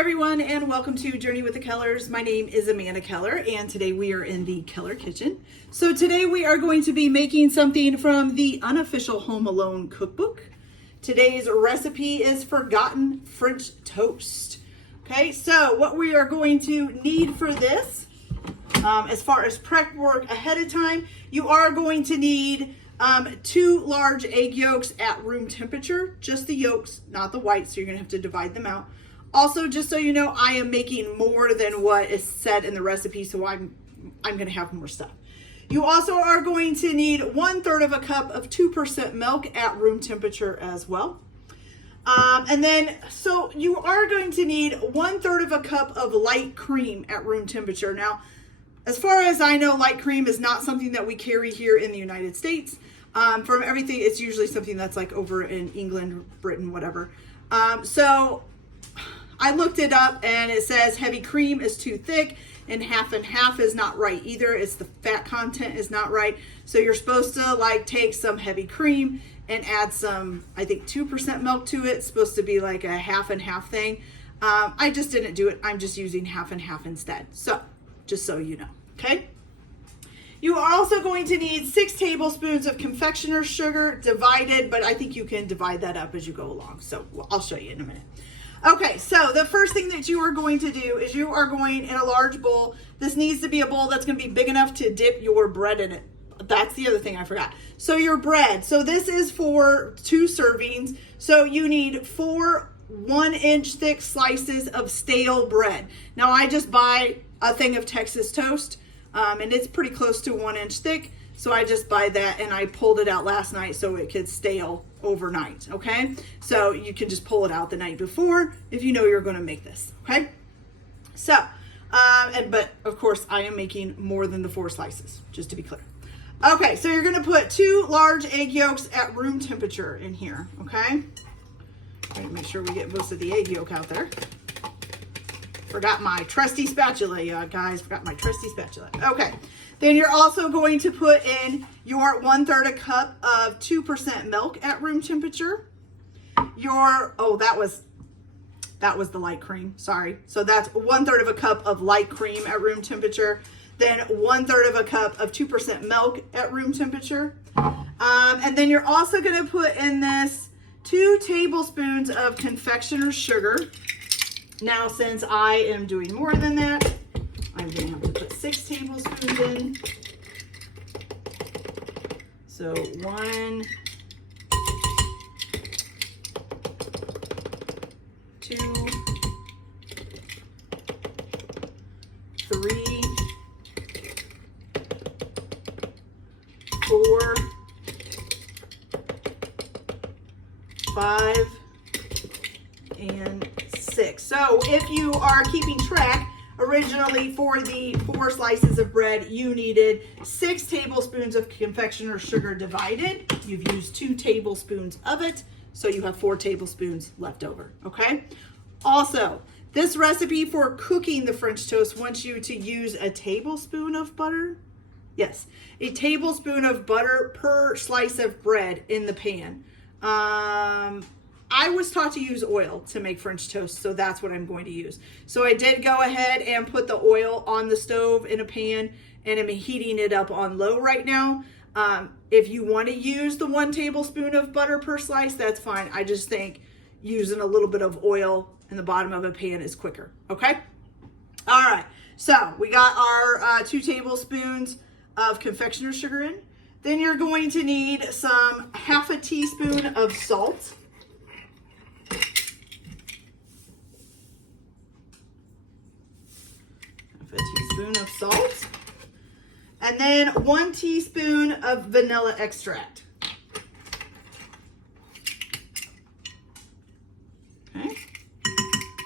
everyone, and welcome to Journey with the Kellers. My name is Amanda Keller, and today we are in the Keller kitchen. So today we are going to be making something from the unofficial Home Alone cookbook. Today's recipe is forgotten French toast. Okay, so what we are going to need for this, as far as prep work ahead of time, you are going to need 2 large egg yolks at room temperature, just the yolks, not the whites, so you're gonna have to divide them out. Also, just so you know, I am making more than what is said in the recipe, so I'm gonna have more stuff. You also are going to need 1/3 of a cup of 2% milk at room temperature as well. And then, so you are going to need 1/3 of a cup of light cream at room temperature. Now, as far as I know, light cream is not something that we carry here in the United States. From everything, it's usually something that's like over in England, Britain, whatever. So I looked it up and it says heavy cream is too thick and half is not right either. It's the fat content is not right. So you're supposed to like take some heavy cream and add some, I think 2% milk to it. It's supposed to be like a half and half thing. I just didn't do it. I'm just using half and half instead. So just so you know, okay? You are also going to need 6 tablespoons of confectioner's sugar divided, but I think you can divide that up as you go along. So I'll show you in a minute. Okay, so the first thing that you are going to do is you are going in a large bowl. This needs to be a bowl that's going to be big enough to dip your bread in it. That's the other thing I forgot. So your bread. So this is for 2 servings. So you need 4 1-inch thick slices of stale bread. Now I just buy a thing of Texas toast, and it's pretty close to 1-inch thick. So I just buy that, and I pulled it out last night so it could stale overnight, okay? So you can just pull it out the night before if you know you're gonna make this, okay? So, but of course I am making more than the 4 slices, just to be clear. Okay, so you're gonna put 2 large egg yolks at room temperature in here, okay? Right, make sure we get most of the egg yolk out there. Forgot my trusty spatula, guys, forgot my trusty spatula. Okay. Then you're also going to put in your 1/3 a cup of 2% milk at room temperature. That was the light cream, sorry. So that's 1/3 of a cup of light cream at room temperature. Then 1/3 of a cup of 2% milk at room temperature. And then you're also gonna put in this 2 tablespoons of confectioner's sugar. Now, since I am doing more than that, I'm going to have to put 6 tablespoons in. So 1, 2, 3, 4, 5, and 6. So if you are keeping track, originally for the 4 slices of bread, you needed 6 tablespoons of confectioner's sugar divided. You've used 2 tablespoons of it, so you have 4 tablespoons left over, okay? Also, this recipe for cooking the French toast wants you to use a tablespoon of butter. Yes, a tablespoon of butter per slice of bread in the pan. I was taught to use oil to make French toast, so that's what I'm going to use. So I did go ahead and put the oil on the stove in a pan, and I'm heating it up on low right now. If you want to use the 1 tablespoon of butter per slice, that's fine. I just think using a little bit of oil in the bottom of a pan is quicker, okay? All right, so we got our 2 tablespoons of confectioner's sugar in. Then you're going to need some 1/2 teaspoon of salt. A teaspoon of salt, and then 1 teaspoon of vanilla extract. Okay,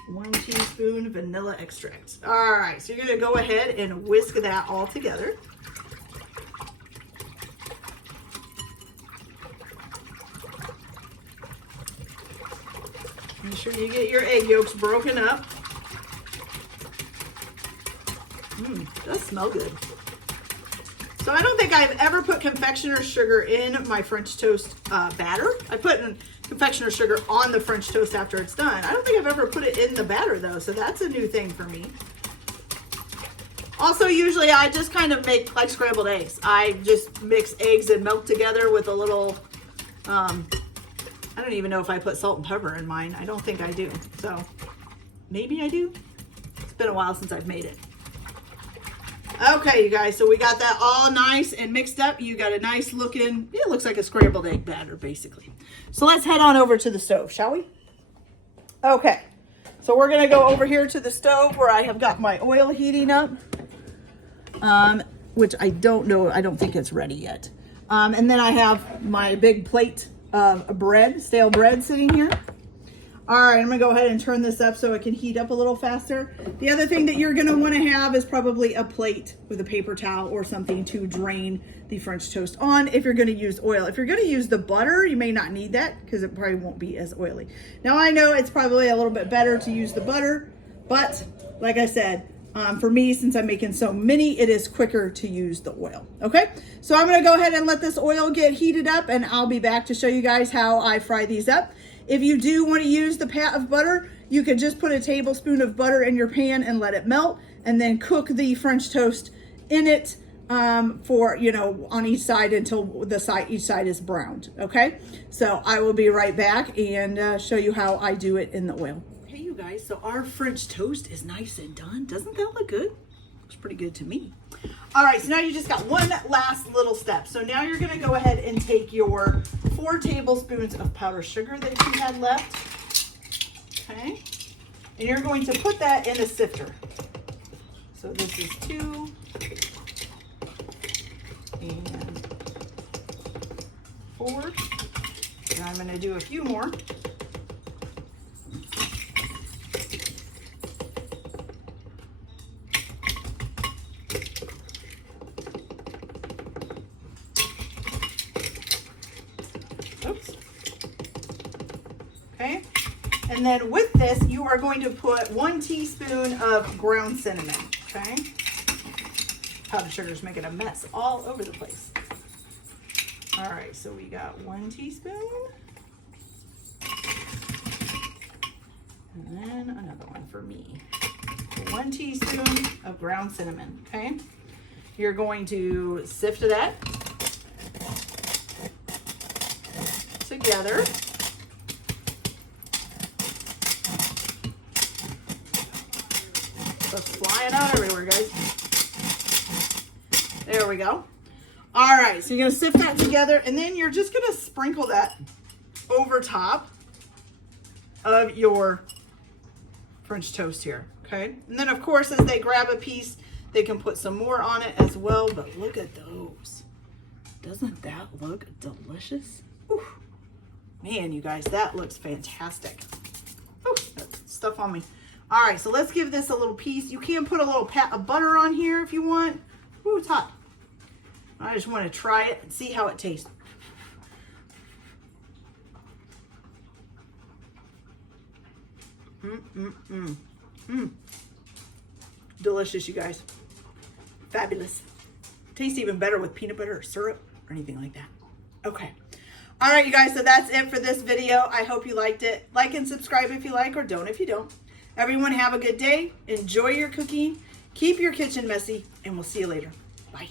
1 teaspoon vanilla extract. All right, so you're gonna go ahead and whisk that all together. Make sure you get your egg yolks broken up. Does smell good. So I don't think I've ever put confectioner's sugar in my French toast batter. I put in confectioner's sugar on the French toast after it's done. I don't think I've ever put it in the batter though, so that's a new thing for me. Also, usually I just kind of make like scrambled eggs. I just mix eggs and milk together with a little, I don't even know if I put salt and pepper in mine. I don't think I do. So maybe I do. It's been a while since I've made it. Okay, you guys, so we got that all nice and mixed up. You got a nice looking, it looks like a scrambled egg batter basically. So let's head on over to the stove, shall we? Okay, so we're gonna go over here to the stove where I have got my oil heating up, which I don't know, I don't think it's ready yet. And then I have my big plate of bread, stale bread sitting here. All right, I'm gonna go ahead and turn this up so it can heat up a little faster. The other thing that you're gonna wanna have is probably a plate with a paper towel or something to drain the French toast on if you're gonna use oil. If you're gonna use the butter, you may not need that because it probably won't be as oily. Now I know it's probably a little bit better to use the butter, but like I said, for me, since I'm making so many, it is quicker to use the oil, okay? So I'm gonna go ahead and let this oil get heated up and I'll be back to show you guys how I fry these up. If you do want to use the pat of butter, you could just put a tablespoon of butter in your pan and let it melt and then cook the French toast in it for, you know, on each side until each side is browned, okay? So I will be right back and show you how I do it in the oil. Okay, you guys, so our French toast is nice and done. Doesn't that look good? Looks pretty good to me. All right, so now you just got one last little step. So now you're gonna go ahead and take your 4 tablespoons of powdered sugar that you had left, okay? And you're going to put that in a sifter. So this is 2 and 4. And I'm gonna do a few more. Oops. Okay, and then with this, you are going to put 1 teaspoon of ground cinnamon, okay? Powdered sugar's making a mess all over the place. All right, so we got 1 teaspoon. And then another one for me. 1 teaspoon of ground cinnamon, okay? You're going to sift that together. Stuff's flying out everywhere, guys. There we go. All right, so you're gonna sift that together and then you're just gonna sprinkle that over top of your French toast here, okay? And then of course, as they grab a piece, they can put some more on it as well, but look at those. Doesn't that look delicious? Ooh. Man, you guys, that looks fantastic. Oh, that's stuff on me. All right, so let's give this a little piece. You can put a little pat of butter on here if you want. Ooh, it's hot. I just want to try it and see how it tastes. Delicious, you guys. Fabulous. Tastes even better with peanut butter or syrup or anything like that. Okay. All right, you guys, so that's it for this video. I hope you liked it. Like and subscribe if you like, or don't if you don't. Everyone have a good day. Enjoy your cooking. Keep your kitchen messy, and we'll see you later. Bye.